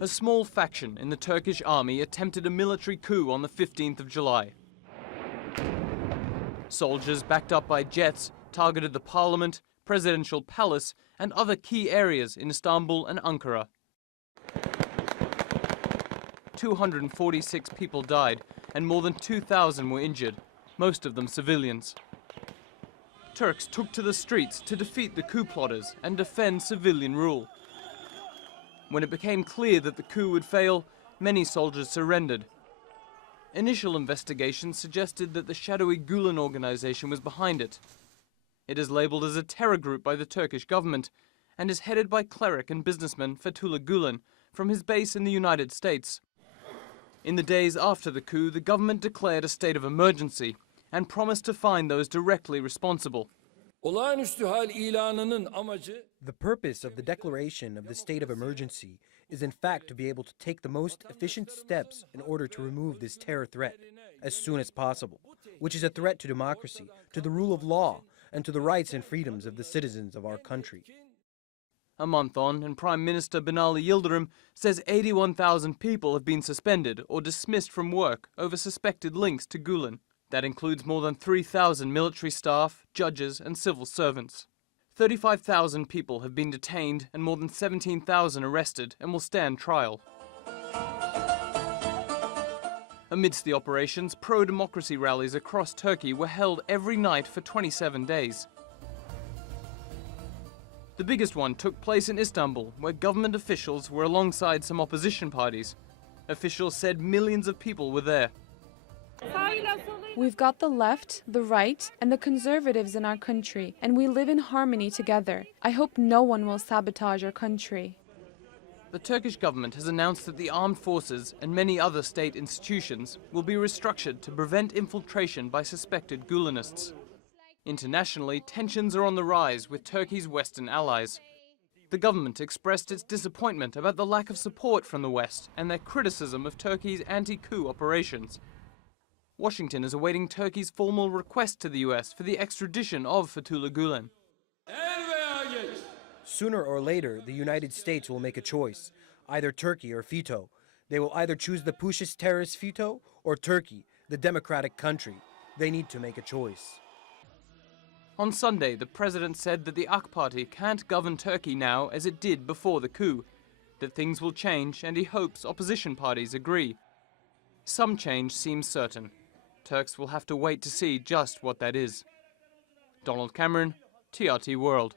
A small faction in the Turkish army attempted a military coup on the 15th of July. Soldiers backed up by jets targeted the parliament, presidential palace and other key areas in Istanbul and Ankara. 246 people died and more than 2,000 were injured, most of them civilians. Turks took to the streets to defeat the coup plotters and defend civilian rule. When it became clear that the coup would fail, many soldiers surrendered. Initial investigations suggested that the shadowy Gulen organization was behind it. It is labeled as a terror group by the Turkish government and is headed by cleric and businessman Fethullah Gulen from his base in the United States. In the days after the coup, the government declared a state of emergency and promised to find those directly responsible. The purpose of the declaration of the state of emergency is in fact to be able to take the most efficient steps in order to remove this terror threat as soon as possible, which is a threat to democracy, to the rule of law, and to the rights and freedoms of the citizens of our country. A month on, and Prime Minister Binali Yildirim says 81,000 people have been suspended or dismissed from work over suspected links to Gulen. That includes more than 3,000 military staff, judges and civil servants. 35,000 people have been detained and more than 17,000 arrested and will stand trial. Amidst the operations, pro-democracy rallies across Turkey were held every night for 27 days. The biggest one took place in Istanbul, where government officials were alongside some opposition parties. Officials said millions of people were there. We've got the left, the right, and the conservatives in our country, and we live in harmony together. I hope no one will sabotage our country. The Turkish government has announced that the armed forces and many other state institutions will be restructured to prevent infiltration by suspected Gulenists. Internationally, tensions are on the rise with Turkey's Western allies. The government expressed its disappointment about the lack of support from the West and their criticism of Turkey's anti-coup operations. Washington is awaiting Turkey's formal request to the US for the extradition of Fethullah Gulen. Sooner or later, the United States will make a choice, either Turkey or FETO. They will either choose the Pushist terrorist FETO or Turkey, the democratic country. They need to make a choice. On Sunday, the president said that the AK Party can't govern Turkey now as it did before the coup, that things will change and he hopes opposition parties agree. Some change seems certain. Turks will have to wait to see just what that is. Donald Cameron, TRT World.